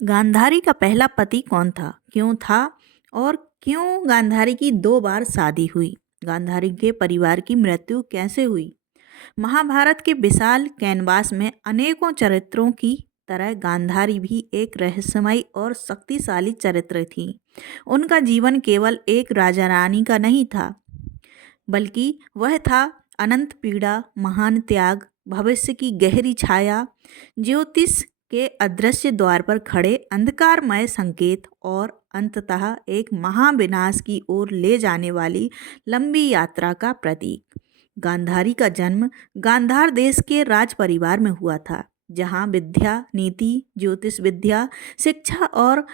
गांधारी का पहला पति कौन था, क्यों था और क्यों गांधारी की 2 बार शादी हुई? गांधारी के परिवार की मृत्यु कैसे हुई? महाभारत के विशाल कैनवास में अनेकों चरित्रों की तरह गांधारी भी एक रहस्यमयी और शक्तिशाली चरित्र थी। उनका जीवन केवल एक राजा रानी का नहीं था, बल्कि वह था अनंत पीड़ा, महान त्याग, भविष्य की गहरी छाया, ज्योतिष के अदृश्य द्वार पर खड़े अंधकारमय संकेत और अंततः एक महाविनाश की ओर ले जाने वाली लंबी यात्रा का प्रतीक। गांधारी का जन्म गांधार देश के राज परिवार में हुआ था, जहाँ विद्या, नीति, ज्योतिष विद्या, शिक्षा और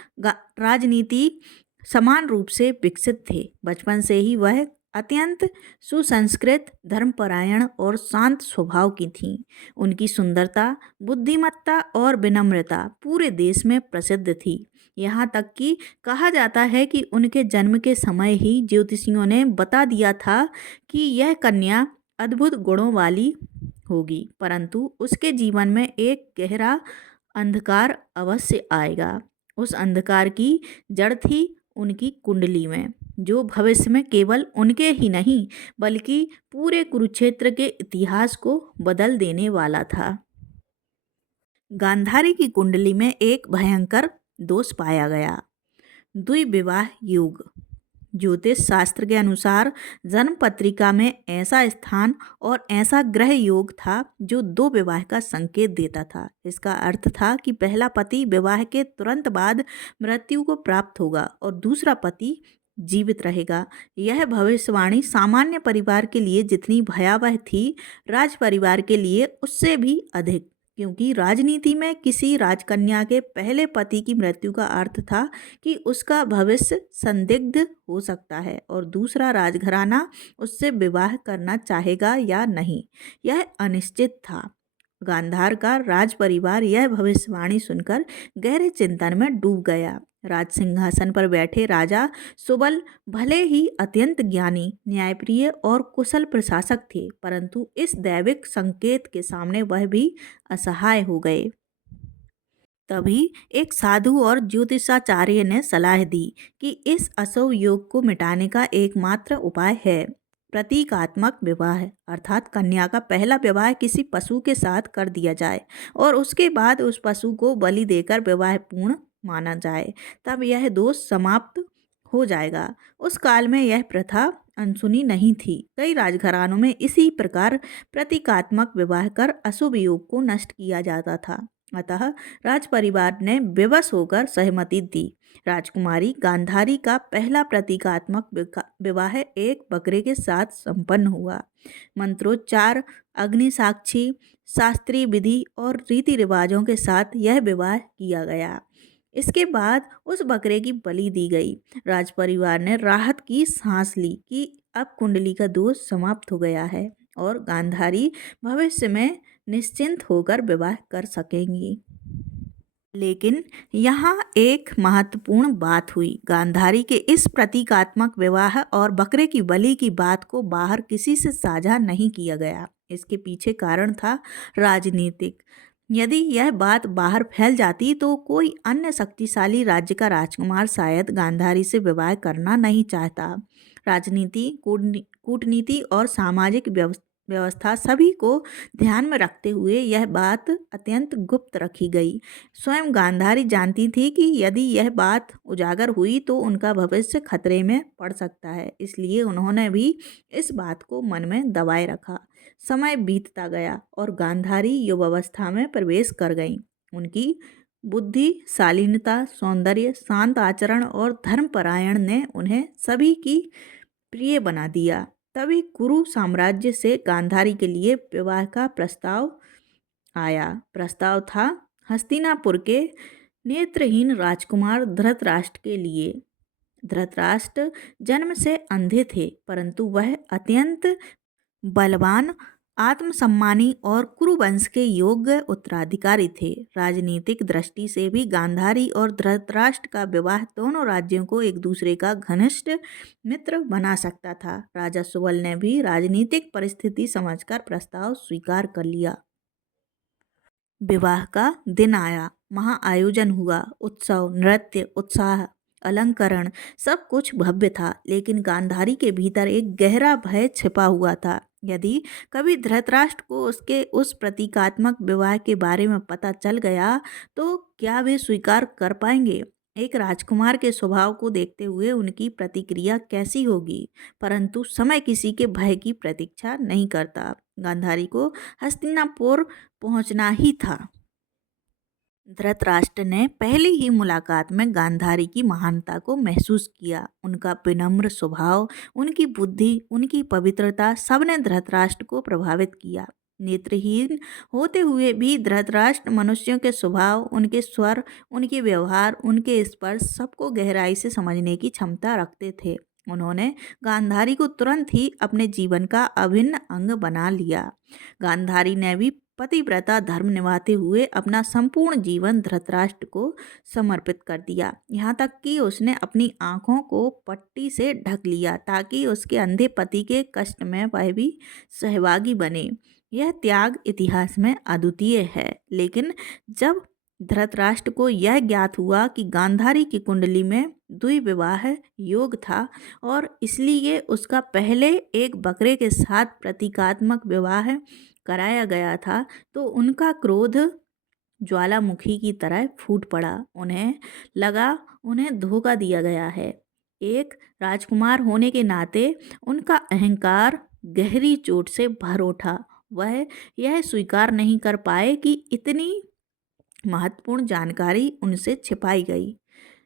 राजनीति समान रूप से विकसित थे। बचपन से ही वह अत्यंत सुसंस्कृत, धर्मपरायण और शांत स्वभाव की थीं। उनकी सुंदरता, बुद्धिमत्ता और विनम्रता पूरे देश में प्रसिद्ध थी। यहाँ तक कि कहा जाता है कि उनके जन्म के समय ही ज्योतिषियों ने बता दिया था कि यह कन्या अद्भुत गुणों वाली होगी, परंतु उसके जीवन में एक गहरा अंधकार अवश्य आएगा। उस अंधकार की जड़ थी उनकी कुंडली में, जो भविष्य में केवल उनके ही नहीं बल्कि पूरे कुरुक्षेत्र के इतिहास को बदल देने वाला था। गांधारी की कुंडली में एक भयंकर दोष पाया गया, द्विविवाह योग। ज्योतिष शास्त्र के अनुसार जन्म पत्रिका में ऐसा स्थान और ऐसा ग्रह योग था जो 2 विवाह का संकेत देता था। इसका अर्थ था कि पहला पति विवाह के तुरंत बाद मृत्यु को प्राप्त होगा और दूसरा पति जीवित रहेगा। यह भविष्यवाणी सामान्य परिवार के लिए जितनी भयावह थी, राज परिवार के लिए उससे भी अधिक, क्योंकि राजनीति में किसी राजकन्या के पहले पति की मृत्यु का अर्थ था कि उसका भविष्य संदिग्ध हो सकता है और दूसरा राजघराना उससे विवाह करना चाहेगा या नहीं, यह अनिश्चित था। गांधार का राज परिवार यह भविष्यवाणी सुनकर गहरे चिंतन में डूब गया। राज सिंहासन पर बैठे राजा सुबल भले ही अत्यंत ज्ञानी, न्यायप्रिय और कुशल प्रशासक थे, परंतु इस दैविक संकेत के सामने वह भी असहाय हो गए। तभी एक साधु और ज्योतिषाचार्य ने सलाह दी कि इस अशुभ योग को मिटाने का एकमात्र उपाय है प्रतीकात्मक विवाह, अर्थात कन्या का पहला विवाह किसी पशु के साथ कर दिया जाए और उसके बाद उस पशु को बलि देकर विवाह पूर्ण माना जाए, तब यह दोष समाप्त हो जाएगा। उस काल में यह प्रथा अनसुनी नहीं थी। कई राजघरानों में इसी प्रकार प्रतीकात्मक विवाह कर अशुभ योग को नष्ट किया जाता था। अतः राज परिवार ने विवश होकर सहमति दी। राजकुमारी गांधारी का पहला प्रतीकात्मक विवाह एक बकरे के साथ संपन्न हुआ। मंत्रोच्चार, अग्नि साक्षी, शास्त्रीय विधि और रीति रिवाजों के साथ यह विवाह किया गया। इसके बाद उस बकरे की बलि दी गई। राज परिवार ने राहत की सांस ली कि अब कुंडली का दोष समाप्त हो गया है और गांधारी भविष्य में निश्चिंत होकर विवाह कर सकेंगी। लेकिन यहाँ एक महत्वपूर्ण बात हुई। गांधारी के इस प्रतीकात्मक विवाह और बकरे की बलि की बात को बाहर किसी से साझा नहीं किया गया। इसके पीछे कारण था राजनीतिक। यदि यह बात बाहर फैल जाती तो कोई अन्य शक्तिशाली राज्य का राजकुमार शायद गांधारी से विवाह करना नहीं चाहता। राजनीति, कूटनीति और सामाजिक व्यवस्था सभी को ध्यान में रखते हुए यह बात अत्यंत गुप्त रखी गई। स्वयं गांधारी जानती थी कि यदि यह बात उजागर हुई तो उनका भविष्य खतरे में पड़ सकता है, इसलिए उन्होंने भी इस बात को मन में दबाए रखा। समय बीतता गया और गांधारी युवावस्था में प्रवेश कर गईं। उनकी बुद्धिशालीनता, सौंदर्य, शांत आचरण और धर्मपरायण ने उन्हें सभी की प्रिय बना दिया। तभी कुरु साम्राज्य से गांधारी के लिए विवाह का प्रस्ताव आया। प्रस्ताव था हस्तिनापुर के नेत्रहीन राजकुमार धृतराष्ट्र के लिए। धृतराष्ट्र जन्म से अंधे थे, परंतु वह अत्यंत बलवान, आत्मसम्मानी और कुरुवंश के योग्य उत्तराधिकारी थे। राजनीतिक दृष्टि से भी गांधारी और धृतराष्ट्र का विवाह दोनों राज्यों को एक दूसरे का घनिष्ठ मित्र बना सकता था। राजा सुबल ने भी राजनीतिक परिस्थिति समझकर प्रस्ताव स्वीकार कर लिया। विवाह का दिन आया महाआयोजन हुआ। उत्सव, नृत्य, उत्साह, अलंकरण सब कुछ भव्य था, लेकिन गांधारी के भीतर एक गहरा भय छिपा हुआ था। यदि कभी धृतराष्ट्र को उसके उस प्रतीकात्मक विवाह के बारे में पता चल गया तो क्या वे स्वीकार कर पाएंगे? एक राजकुमार के स्वभाव को देखते हुए उनकी प्रतिक्रिया कैसी होगी? परंतु समय किसी के भय की प्रतीक्षा नहीं करता। गांधारी को हस्तिनापुर पहुंचना ही था। धृतराष्ट्र ने पहली ही मुलाकात में गांधारी की महानता को महसूस किया। उनका विनम्र स्वभाव, उनकी बुद्धि, उनकी पवित्रता सबने धृतराष्ट्र को प्रभावित किया। नेत्रहीन होते हुए भी धृतराष्ट्र मनुष्यों के स्वभाव, उनके स्वर, उनके व्यवहार, उनके स्पर्श सबको गहराई से समझने की क्षमता रखते थे। उन्होंने गांधारी को तुरंत ही अपने जीवन का अभिन्न अंग बना लिया। गांधारी ने भी पतिव्रता धर्म निभाते हुए अपना संपूर्ण जीवन धृतराष्ट्र को समर्पित कर दिया। यहाँ तक कि उसने अपनी आंखों को पट्टी से ढक लिया ताकि उसके अंधे पति के कष्ट में वह भी सहभागी बने। यह त्याग इतिहास में अद्वितीय है। लेकिन जब धृतराष्ट्र को यह ज्ञात हुआ कि गांधारी की कुंडली में द्विविवाह योग था और इसलिए उसका पहले एक बकरे के साथ प्रतीकात्मक विवाह कराया गया था, तो उनका क्रोध ज्वालामुखी की तरह फूट पड़ा। उन्हें लगा उन्हें धोखा दिया गया है। एक राजकुमार होने के नाते उनका अहंकार गहरी चोट से भर उठा। वह यह स्वीकार नहीं कर पाए कि इतनी महत्वपूर्ण जानकारी उनसे छिपाई गई।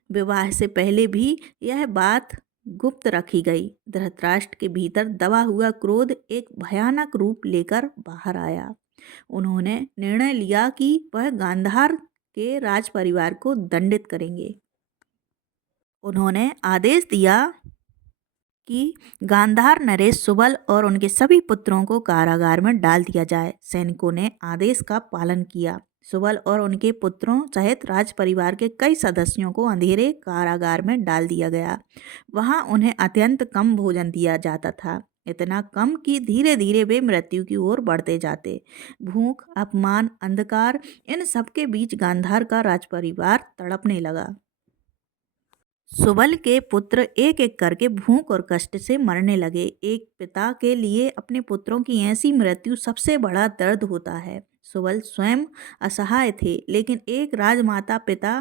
विवाह से पहले भी यह बात गुप्त रखी गई। धृतराष्ट्र के भीतर दबा हुआ क्रोध एक भयानक रूप लेकर बाहर आया। उन्होंने निर्णय लिया कि वह गांधार के राजपरिवार को दंडित करेंगे। उन्होंने आदेश दिया कि गांधार, नरेश, सुबल और उनके सभी पुत्रों को कारागार में डाल दिया जाए। सैनिकों ने आदेश का पालन किया। सुबल और उनके पुत्रों सहित राजपरिवार के कई सदस्यों को अंधेरे कारागार में डाल दिया गया। वहां उन्हें अत्यंत कम भोजन दिया जाता था, इतना कम कि धीरे धीरे वे मृत्यु की ओर बढ़ते जाते। भूख, अपमान, अंधकार, इन सबके बीच गांधार का राजपरिवार तड़पने लगा। सुबल के पुत्र एक एक करके भूख और कष्ट से मरने लगे। एक पिता के लिए अपने पुत्रों की ऐसी मृत्यु सबसे बड़ा दर्द होता है। सुबल स्वयं असहाय थे, लेकिन एक राजमाता पिता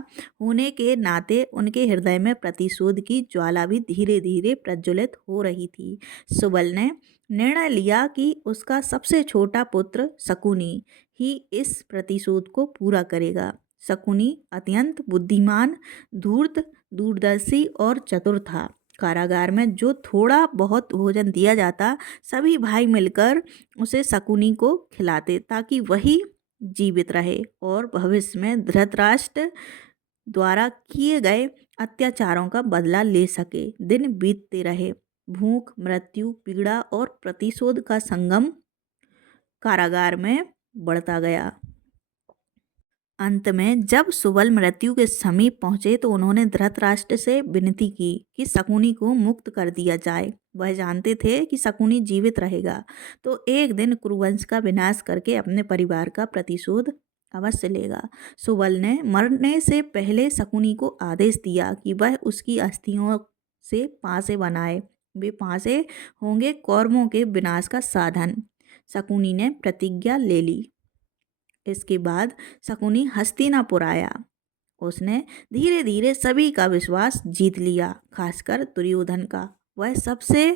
होने के नाते उनके हृदय में प्रतिशोध की ज्वाला भी धीरे धीरे प्रज्वलित हो रही थी। सुबल ने निर्णय लिया कि उसका सबसे छोटा पुत्र शकुनी ही इस प्रतिशोध को पूरा करेगा। शकुनी अत्यंत बुद्धिमान, धूर्त, दूरदर्शी और चतुर था। कारागार में जो थोड़ा बहुत भोजन दिया जाता, सभी भाई मिलकर उसे शकुनी को खिलाते ताकि वही जीवित रहे और भविष्य में धृतराष्ट्र द्वारा किए गए अत्याचारों का बदला ले सके। दिन बीतते रहे। भूख, मृत्यु, पीड़ा और प्रतिशोध का संगम कारागार में बढ़ता गया। अंत में जब सुबल मृत्यु के समीप पहुंचे तो उन्होंने धृतराष्ट्र से विनती की कि शकुनी को मुक्त कर दिया जाए। वह जानते थे कि शकुनी जीवित रहेगा तो एक दिन कुरुवंश का विनाश करके अपने परिवार का प्रतिशोध अवश्य लेगा। सुबल ने मरने से पहले शकुनी को आदेश दिया कि वह उसकी अस्थियों से पासे बनाए। वे पासे होंगे कौरवों के विनाश का साधन। शकुनी ने प्रतिज्ञा ले ली। इसके बाद शकुनी हस्तिनापुर आया। उसने धीरे धीरे सभी का विश्वास जीत लिया, खासकर दुर्योधन का। वह सबसे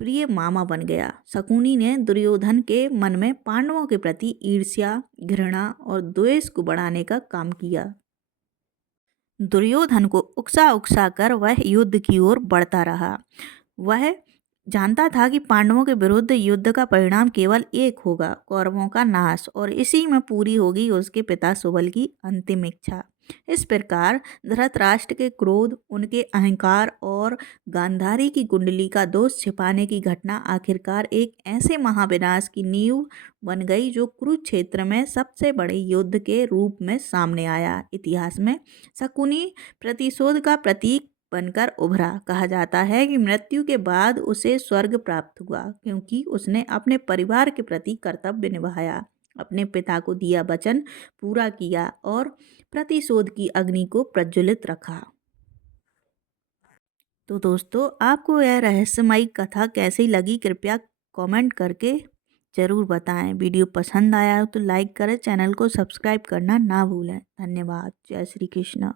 प्रिय मामा बन गया। शकुनी ने दुर्योधन के मन में पांडवों के प्रति ईर्ष्या, घृणा और द्वेष को बढ़ाने का काम किया। दुर्योधन को उकसा उकसा कर वह युद्ध की ओर बढ़ता रहा। वह जानता था कि पांडवों के विरुद्ध युद्ध का परिणाम केवल एक होगा, कौरवों का नाश, और इसी में पूरी होगी उसके पिता सुबल की अंतिम इच्छा। इस प्रकार धृतराष्ट्र के क्रोध, उनके अहंकार और गांधारी की कुंडली का दोष छिपाने की घटना आखिरकार एक ऐसे महाविनाश की नींव बन गई जो कुरुक्षेत्र में सबसे बड़े युद्ध के रूप में सामने आया। इतिहास में शकुनी प्रतिशोध का प्रतीक बनकर उभरा। कहा जाता है कि मृत्यु के बाद उसे स्वर्ग प्राप्त हुआ क्योंकि उसने अपने परिवार के प्रति कर्तव्य निभाया, अपने पिता को दिया वचन पूरा किया और प्रतिशोध की अग्नि को प्रज्वलित रखा। तो दोस्तों, आपको यह रहस्यमयी कथा कैसी लगी कृपया कमेंट करके ज़रूर बताएं। वीडियो पसंद आया हो तो लाइक करें, चैनल को सब्सक्राइब करना ना भूलें। धन्यवाद। जय श्री कृष्ण।